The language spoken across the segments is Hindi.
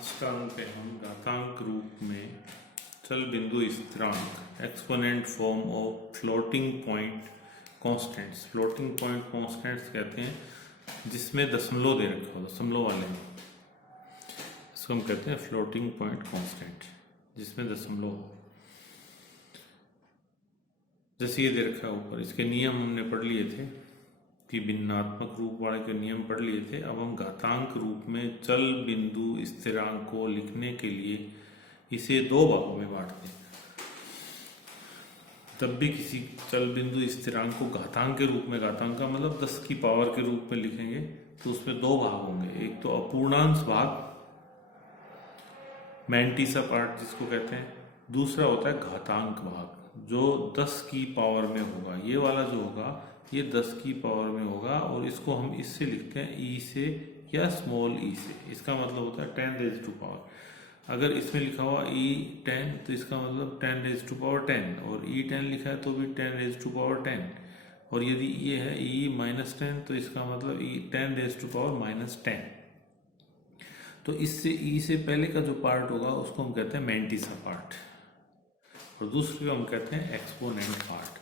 पांचटांक पे हम घातांक रूप में चल बिंदु स्थिरांक exponent form of floating point constants. Floating point constants कहते हैं जिसमें दशमलव दे रखा हो, दशमलव वाले, इसको हम कहते हैं फ्लोटिंग पॉइंट कॉन्स्टेंट, जिसमें दशमलव हो। जैसे ये दे रखा है ऊपर, इसके नियम हमने पढ़ लिए थे कि भिन्नात्मक रूप वाले के नियम पढ़ लिए थे। अब हम घातांक रूप में चल बिंदु स्थिरांक को लिखने के लिए इसे दो भागों में बांटते हैं। तब भी किसी चल बिंदु स्थिरांक को घातांक के रूप में, घातांक का मतलब 10 की पावर के रूप में लिखेंगे तो उसमें दो भाग होंगे। एक तो अपूर्णांश भाग, मैंटीसा पार्ट जिसको कहते हैं, दूसरा होता है घातांक भाग जो 10 की पावर में होगा। ये वाला जो होगा ये 10 की पावर में होगा और इसको हम इससे लिखते हैं ई से या स्मॉल ई से। इसका मतलब होता है 10 रेज टू पावर। अगर इसमें लिखा हुआ E10 तो इसका मतलब 10 रेज टू पावर 10, और E10 लिखा है तो भी 10 रेज टू पावर 10, और यदि ये है E-10 तो इसका मतलब 10 रेज टू पावर -10। तो इससे E से पहले का जो पार्ट होगा उसको हम कहते हैं मैंटीसा पार्ट, और दूसरे को हम कहते हैं एक्सपोनेंट पार्ट।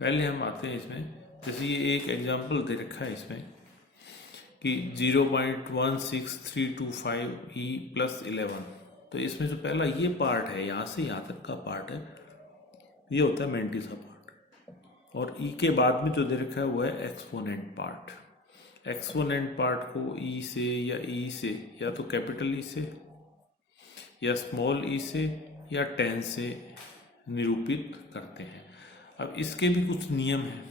पहले हम आते हैं इसमें, जैसे ये एक एग्जांपल दे रखा है इसमें कि 0.16325 E+11। तो इसमें जो पहला ये पार्ट है, यहाँ से यहाँ तक का पार्ट है, ये होता है मैंटीसा पार्ट, और E के बाद में जो दे रखा है वो है एक्सपोनेंट पार्ट। एक्सपोनेंट पार्ट को E से या E से, या तो कैपिटल E से या स्मॉल ई से या 10 से निरूपित करते हैं। अब इसके भी कुछ नियम हैं,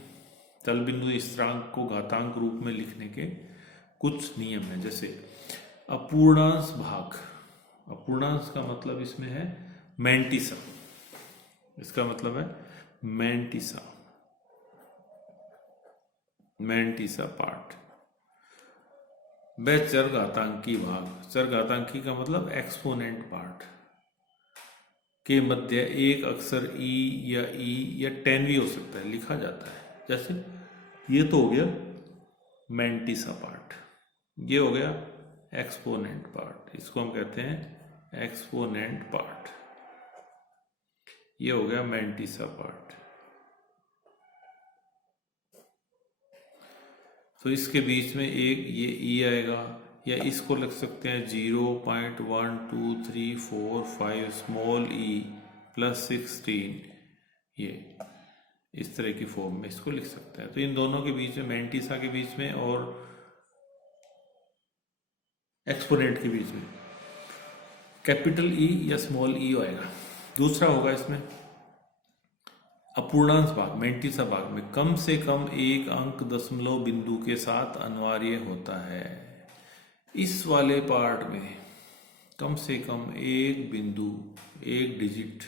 चल बिंदु स्थिरांक को घातांक रूप में लिखने के कुछ नियम हैं। जैसे अपूर्णांश भाग, अपूर्णांश का मतलब इसमें है मैंटीसा, इसका मतलब है मैंटीसा, मैंटीसा पार्ट। व चरघातांकी भाग, चरघातांकी का मतलब एक्सपोनेंट पार्ट के मध्य एक अक्षर E या E या 10 भी हो सकता है, लिखा जाता है। जैसे ये तो हो गया मैंटीसा पार्ट, ये हो गया एक्सपोनेंट पार्ट, इसको हम कहते हैं एक्सपोनेंट पार्ट। ये हो गया मैंटीसा पार्ट। तो इसके बीच में एक ये E आएगा, या इसको लिख सकते हैं 0.12345 स्मॉल E +16, ये इस तरह की फॉर्म में इसको लिख सकते हैं। तो इन दोनों के बीच में, मैंटीसा के बीच में और एक्सपोनेंट के बीच में कैपिटल E या स्मॉल E आएगा। दूसरा होगा इसमें अपूर्णांश भाग, मैंटीसा भाग में कम से कम एक अंक दशमलव बिंदु के साथ अनिवार्य होता है। इस वाले पार्ट में कम से कम एक बिंदु, एक डिजिट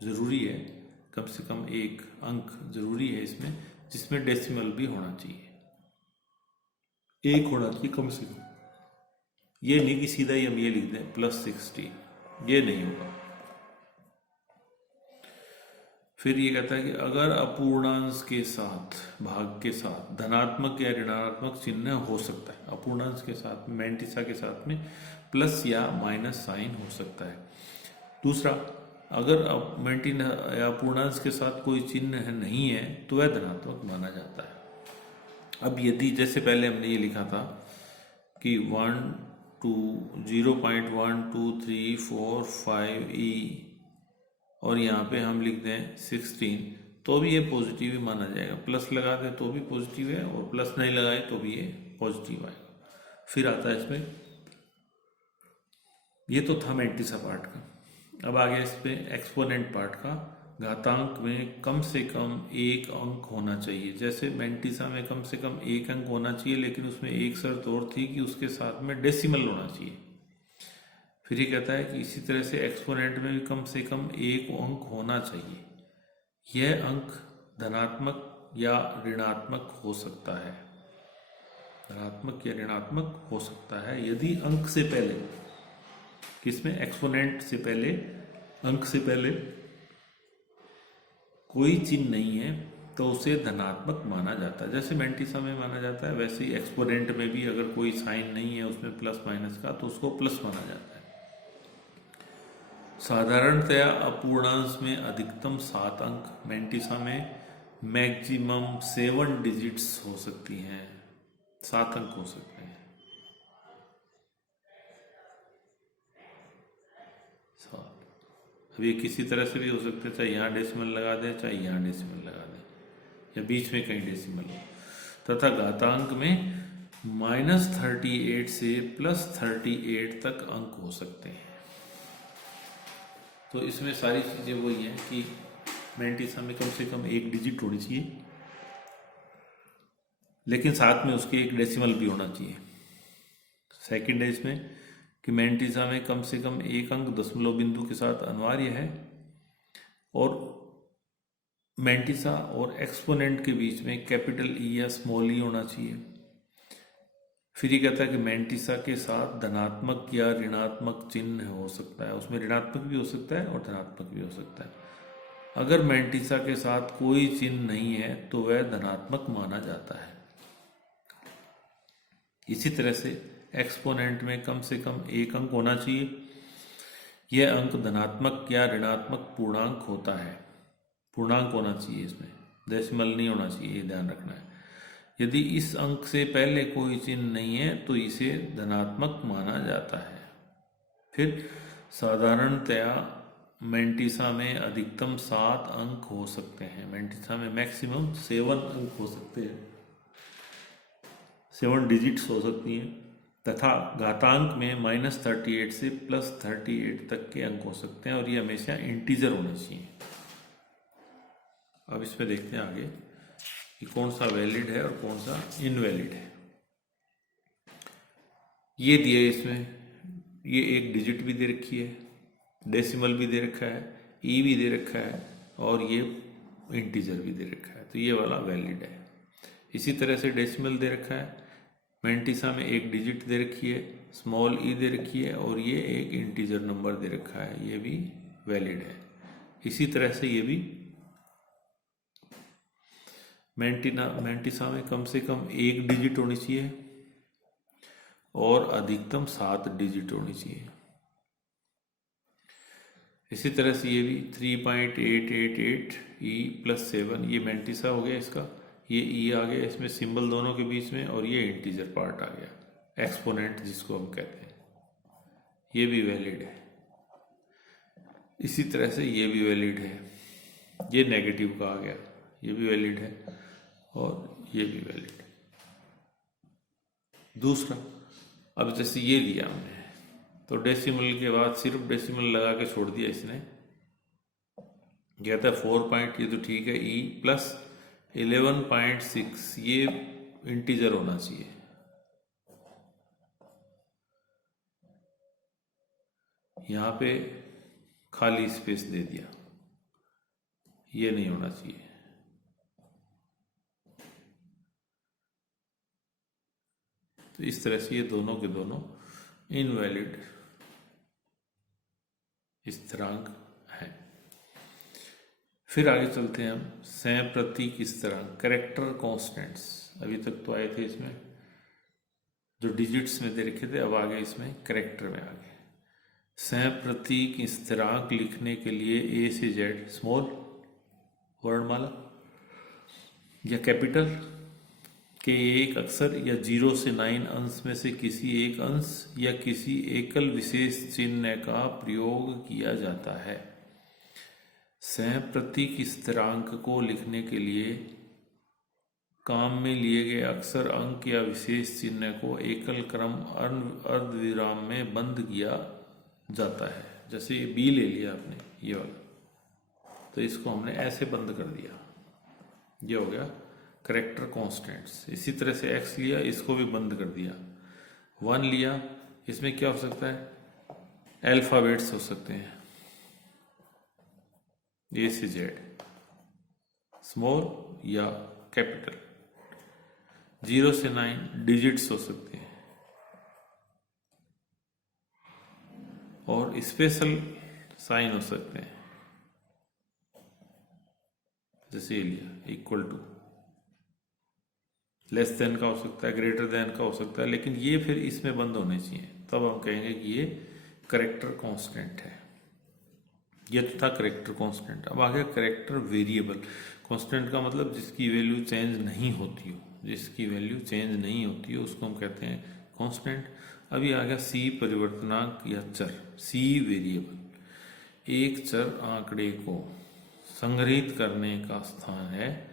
जरूरी है, कम से कम एक अंक जरूरी है इसमें, जिसमें डेसिमल भी होना चाहिए, एक होना चाहिए कम से कम। ये नहीं कि सीधा ही हम ये लिख दें +60, ये नहीं होगा। फिर ये कहता है कि अगर अपूर्णांश के साथ, भाग के साथ धनात्मक या ऋणात्मक चिन्ह हो सकता है, अपूर्णांश के साथ, मैंटीसा के साथ में प्लस या माइनस साइन हो सकता है। दूसरा, अगर अपूर्णांश के साथ कोई चिन्ह नहीं है तो वह धनात्मक माना जाता है। अब यदि जैसे पहले हमने ये लिखा था कि 0.12345 E और यहाँ पे हम लिख दें 16, तो भी ये पॉजिटिव ही माना जाएगा। प्लस लगा दें तो भी पॉजिटिव है, और प्लस नहीं लगाए तो भी ये पॉजिटिव आएगा। फिर आता है इसमें, ये तो था मैंटीसा पार्ट का। अब आ गया इस पे एक्सपोनेंट पार्ट का। घातांक में कम से कम एक अंक होना चाहिए। जैसे मैंटीसा में कम से कम एक अंक होना चाहिए, लेकिन उसमें एक शर्त और थी कि उसके साथ में डेसिमल होना चाहिए। फिर ये कहता है कि इसी तरह से एक्सपोनेंट में भी कम से कम एक अंक होना चाहिए। यह अंक धनात्मक या ऋणात्मक हो सकता है, धनात्मक या ऋणात्मक हो सकता है यदि अंक से पहले, किसमें, एक्सपोनेंट से पहले, अंक से पहले कोई चिन्ह नहीं है तो उसे धनात्मक माना जाता है। जैसे मैंटीसा में माना जाता है, वैसे ही एक्सपोनेंट में भी अगर कोई साइन नहीं है उसमें प्लस माइनस का, तो उसको प्लस माना जाता है। साधारणतया अपूर्णांश में अधिकतम 7 अंक, मैंटिसा में मैक्सिमम 7 डिजिट्स हो सकती हैं, 7 अंक हो सकते हैं। 7। अब ये किसी तरह से भी हो सकते हैं, चाहे यहाँ डेसिमल लगा दें चाहे यहाँ डेसिमल लगा दें या बीच में कहीं डेसिमल हो। तथा घातांक में -38 से +38 तक अंक हो सकते हैं। तो इसमें सारी चीज़ें वही हैं कि मैंटिसा में कम से कम 1 डिजिट होनी चाहिए, लेकिन साथ में उसके 1 डेसिमल भी होना चाहिए। सेकंड है इसमें कि मैंटिसा में कम से कम 1 अंक दशमलव बिंदु के साथ अनिवार्य है, और मैंटिसा और एक्सपोनेंट के बीच में कैपिटल ई या स्मॉल ई होना चाहिए। फिर ये कहता है कि मैंटिसा के साथ धनात्मक या ऋणात्मक चिन्ह हो सकता है, उसमें ऋणात्मक भी हो सकता है और धनात्मक भी हो सकता है। अगर मैंटिसा के साथ कोई चिन्ह नहीं है तो वह धनात्मक माना जाता है। इसी तरह से एक्सपोनेंट में कम से कम 1 अंक होना चाहिए। यह अंक धनात्मक या ऋणात्मक पूर्णांक होता है, पूर्णांक होना चाहिए, इसमें डेसिमल नहीं होना चाहिए, ये ध्यान रखना है। यदि इस अंक से पहले कोई चिन्ह नहीं है तो इसे धनात्मक माना जाता है। फिर साधारणतया मैंटिसा में अधिकतम 7 अंक हो सकते हैं, मैंटिसा में मैक्सिमम 7 अंक हो सकते हैं, 7 डिजिट्स हो सकती हैं। तथा घातांक में -38 से +38 तक के अंक हो सकते हैं, और ये हमेशा इंटीजर होने चाहिए। अब इसमें देखते हैं आगे कि कौन सा वैलिड है और कौन सा इनवैलिड है। ये दिए इसमें, ये 1 डिजिट भी दे रखी है, डेसिमल भी दे रखा है, ई भी दे रखा है, और ये इंटीजर भी दे रखा है, तो ये वाला वैलिड है। इसी तरह से डेसिमल दे रखा है, मैंटिसा में 1 डिजिट दे रखी है, स्मॉल ई दे रखी है, और ये एक इंटीजर नंबर दे रखा है, ये भी वैलिड है। इसी तरह से ये भी मैंटिसा में कम से कम 1 डिजिट होनी चाहिए और अधिकतम 7 डिजिट होनी चाहिए। इसी तरह से ये भी 3.888 E+7, ये मैंटिसा हो गया इसका, ये ई आ गया इसमें सिंबल दोनों के बीच में, और ये इंटीजर पार्ट आ गया, एक्सपोनेंट जिसको हम कहते हैं, ये भी वैलिड है। इसी तरह से ये भी वैलिड है, ये नेगेटिव का आ गया, ये भी वैलिड है, और ये भी वैलिड है। दूसरा, अब जैसे ये दिया हमने, तो डेसिमल के बाद सिर्फ डेसिमल लगा के छोड़ दिया इसने, कहता है 4 पॉइंट, ये तो ठीक है, E+11.6, ये इंटीजर होना चाहिए। यहाँ पे खाली स्पेस दे दिया, ये नहीं होना चाहिए। तो इस तरह से ये दोनों के दोनों इनवैलिड स्थिरांक है। फिर आगे चलते हैं हम, सप्रतीक स्थिरांक, कैरेक्टर कांस्टेंट्स। अभी तक तो आए थे इसमें जो डिजिट्स में दे रखे थे, अब आगे इसमें कैरेक्टर में आ गए। सप्रतीक स्थिरांक लिखने के लिए ए से जेड, स्मॉल वर्णमाला या कैपिटल के एक अक्षर या 0 से 9 अंश में से किसी एक अंश या किसी एकल विशेष चिन्ह का प्रयोग किया जाता है। सप्रतीक स्थिरांक को लिखने के लिए काम में लिए गए अक्षर, अंक या विशेष चिन्ह को एकल क्रम अर्धविराम में बंद किया जाता है। जैसे ये बी ले लिया आपने, ये वाला, तो इसको हमने ऐसे बंद कर दिया, ये हो गया कैरेक्टर कांस्टेंट्स। इसी तरह से एक्स लिया, इसको भी बंद कर दिया। 1 लिया, इसमें क्या हो सकता है, अल्फाबेट्स हो सकते हैं, ए से जेड, स्मॉल या कैपिटल। 0 से 9 डिजिट्स हो सकते हैं, और स्पेशल साइन हो सकते हैं, जैसे ये लिया, इक्वल टू, लेस देन का हो सकता है, ग्रेटर देन का हो सकता है, लेकिन ये फिर इसमें बंद होने चाहिए, तब हम कहेंगे कि ये कैरेक्टर कांस्टेंट है। ये तो था करेक्टर कांस्टेंट। अब आ गया करेक्टर वेरिएबल। कांस्टेंट का मतलब जिसकी वैल्यू चेंज नहीं होती हो, जिसकी वैल्यू चेंज नहीं होती हो उसको हम कहते हैं कांस्टेंट। अभी आ गया सी परिवर्तनांक या चर, सी वेरिएबल। एक चर आंकड़े को संग्रहित करने का स्थान है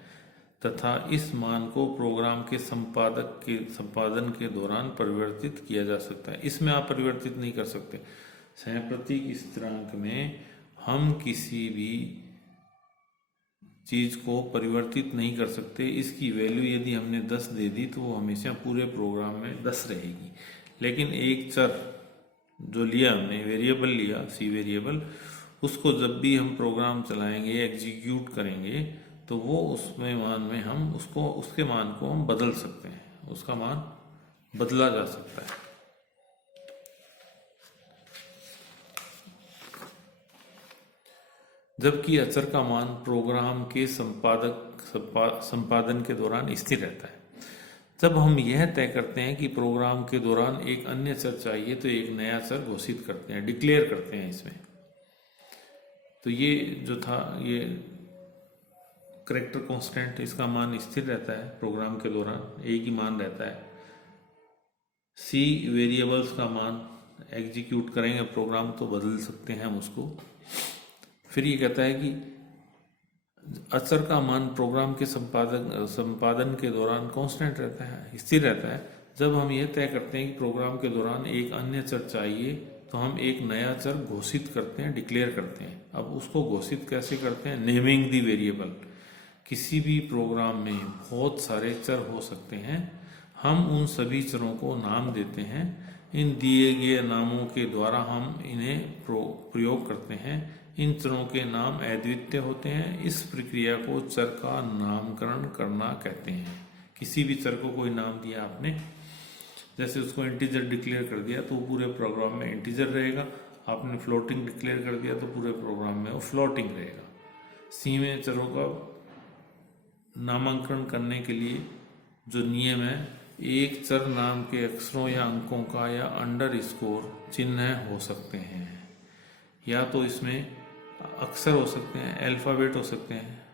तथा इस मान को प्रोग्राम के संपादन के दौरान परिवर्तित किया जा सकता है। इसमें आप परिवर्तित नहीं कर सकते। सैद्धांतिक स्थिरांक में हम किसी भी चीज को परिवर्तित नहीं कर सकते। इसकी वैल्यू यदि हमने 10 दे दी तो वो हमेशा पूरे प्रोग्राम में 10 रहेगी। लेकिन एक चर जो लिया हमने, वेरिएबल लिया, सी वेरिएबल, उसको जब भी हम प्रोग्राम चलाएंगे, एग्जीक्यूट करेंगे, तो वो उसमें मान में हम उसके मान को हम बदल सकते हैं, उसका मान बदला जा सकता है। जबकि अचर का मान प्रोग्राम के संपादन के दौरान स्थिर रहता है। जब हम यह तय करते हैं कि प्रोग्राम के दौरान एक अन्य चर चाहिए तो एक नया चर घोषित करते हैं, डिक्लेयर करते हैं इसमें। तो ये जो था ये करेक्टर कांस्टेंट, इसका मान स्थिर रहता है प्रोग्राम के दौरान, एक ही मान रहता है। सी वेरिएबल्स का मान एग्जीक्यूट करेंगे प्रोग्राम तो बदल सकते हैं हम उसको। फिर ये कहता है कि अचर का मान प्रोग्राम के संपादन के दौरान कांस्टेंट रहता है, स्थिर रहता है। जब हम यह तय करते हैं कि प्रोग्राम के दौरान एक अन्य चर चाहिए तो हम एक नया चर घोषित करते हैं, डिक्लेयर करते हैं। अब उसको घोषित कैसे करते हैं? नेमिंग दी वेरिएबल। किसी भी प्रोग्राम में बहुत सारे चर हो सकते हैं, हम उन सभी चरों को नाम देते हैं। इन दिए गए नामों के द्वारा हम इन्हें प्रयोग करते हैं। इन चरों के नाम अद्वितीय होते हैं। इस प्रक्रिया को चर का नामकरण करना कहते हैं। किसी भी चर को कोई नाम दिया आपने, जैसे उसको इंटीजर डिक्लेयर कर दिया तो पूरे प्रोग्राम में इंटीजर रहेगा। आपने फ्लोटिंग डिक्लेयर कर दिया तो पूरे प्रोग्राम में वो फ्लोटिंग रहेगा। सी में चरों का नामांकन करने के लिए जो नियम है, एक चर नाम के अक्षरों या अंकों का या अंडरस्कोर चिन्ह हो सकते हैं। या तो इसमें अक्षर हो सकते हैं, अल्फाबेट हो सकते हैं,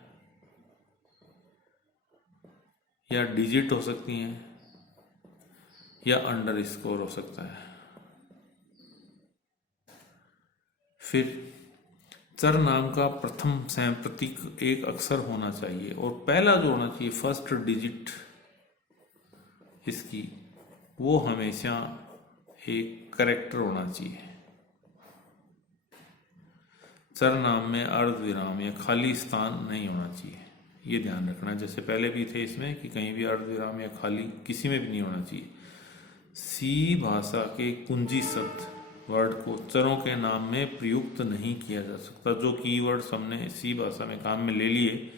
या डिजिट हो सकती हैं, या अंडरस्कोर हो सकता है। फिर चर नाम का प्रथम प्रतीक एक अक्षर होना चाहिए और पहला जो होना चाहिए, फर्स्ट डिजिट इसकी, वो हमेशा एक कैरेक्टर होना चाहिए। चर नाम में अर्धविराम या खाली स्थान नहीं होना चाहिए, ये ध्यान रखना। जैसे पहले भी थे इसमें कि कहीं भी अर्धविराम या खाली किसी में भी नहीं होना चाहिए। सी भाषा के कुंजी शब्द वर्ड को चरों के नाम में प्रयुक्त नहीं किया जा सकता। जो कीवर्ड्स हमने सी भाषा में काम में ले लिए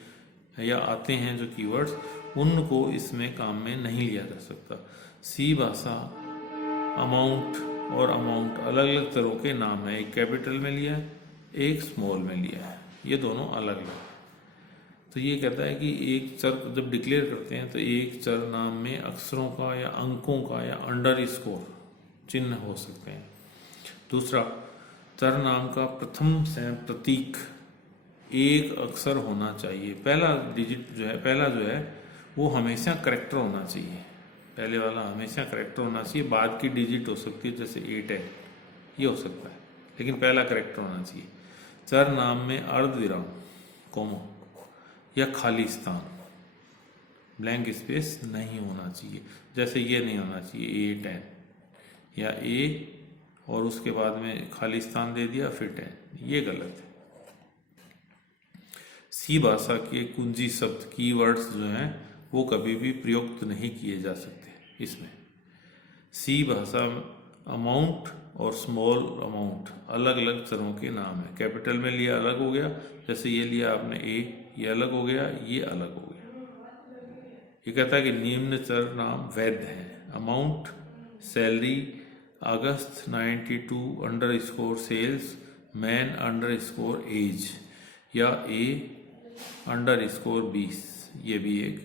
या आते हैं जो कीवर्ड्स, उनको इसमें काम में नहीं लिया जा सकता। सी भाषा अमाउंट और अमाउंट अलग अलग चरों के नाम है। एक कैपिटल में लिया है, एक स्मॉल में लिया है, ये दोनों अलग अलग। तो ये कहता है कि एक चर जब डिक्लेयर करते हैं तो एक चर नाम में अक्षरों का या अंकों का या अंडरस्कोर चिन्ह हो सकते हैं। दूसरा, चर नाम का प्रथम प्रतीक एक अक्षर होना चाहिए। पहला डिजिट जो है, पहला जो है वो हमेशा करेक्टर होना चाहिए। पहले वाला हमेशा करेक्टर होना चाहिए। बाद की डिजिट हो सकती है, जैसे 8 है, ये हो सकता है, लेकिन पहला करेक्टर होना चाहिए। चर नाम में अर्धविराम, कॉमा या खाली स्थान, ब्लैंक स्पेस नहीं होना चाहिए। जैसे ये नहीं होना चाहिए A10 या A और उसके बाद में खाली स्थान दे दिया फिर 10, ये गलत है। सी भाषा के कुंजी शब्द कीवर्ड्स जो हैं वो कभी भी प्रयुक्त नहीं किए जा सकते इसमें। सी भाषा अमाउंट और स्मॉल अमाउंट अलग अलग चरों के नाम है। कैपिटल में लिया अलग हो गया, जैसे ये लिया आपने A, ये अलग हो गया, ये अलग हो गया। ये कहता है कि निम्न चर नाम वैध हैं। अमाउंट सैलरी, अगस्त 92 सेल्स मैन एज, या A_20, ये भी एक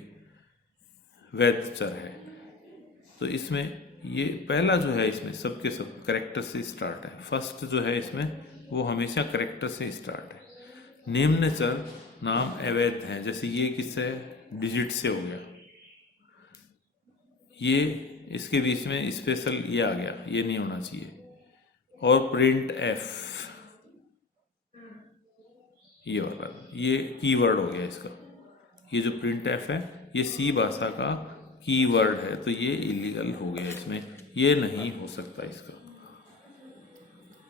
वैध चर है। तो इसमें ये पहला जो है इसमें सबके सब कैरेक्टर से स्टार्ट है। फर्स्ट जो है इसमें वो हमेशा करेक्टर से स्टार्ट है। निम्नचर नाम अवैध हैं, जैसे ये किससे डिजिट से हो गया, ये इसके बीच में स्पेशल ये आ गया, ये नहीं होना चाहिए। और प्रिंट एफ, ये वाला ये कीवर्ड हो गया इसका, ये जो प्रिंट एफ है ये सी भाषा का कीवर्ड है, तो ये इलीगल हो गया, इसमें ये नहीं हो सकता इसका।